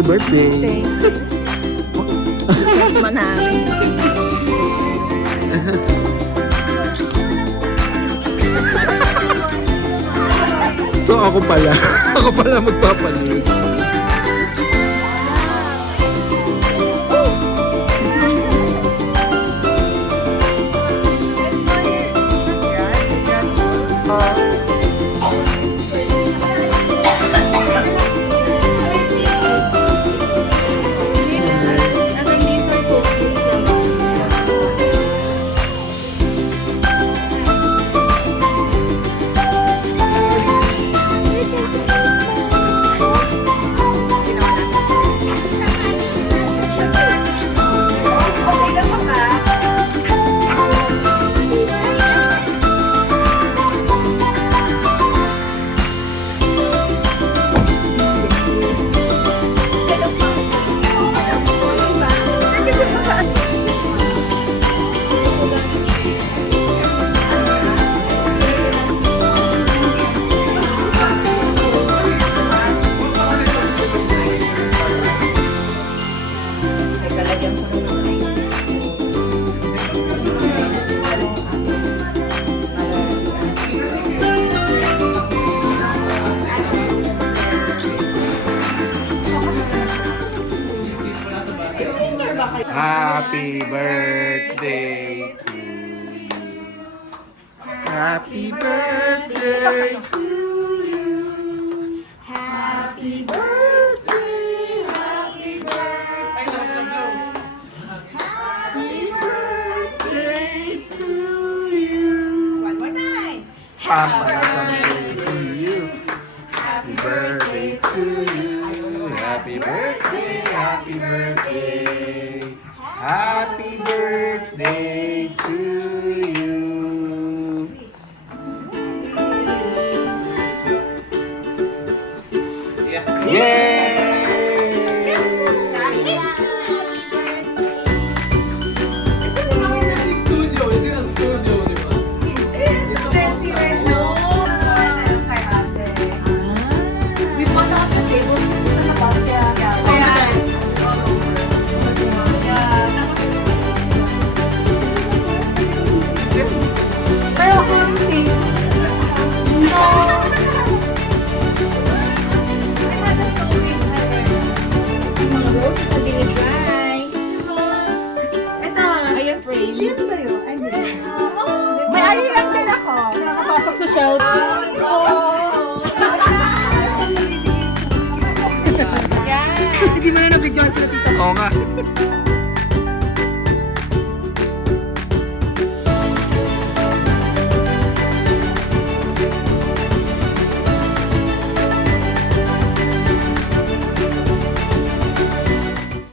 Happy birthday. Thank you. Yes, manami. So ako pala. Ako pala magpapalis. Happy birthday to you. Happy birthday to you. Happy birthday, happy birthday, happy birthday to you. One more time. Happy birthday to you. Happy birthday to you. Happy birthday, happy birthday. Happy birthday to you. Yay! May ariras din ako. Nakapasok sa shelf. Hindi mo na nabidyoan sila tita. Oo nga.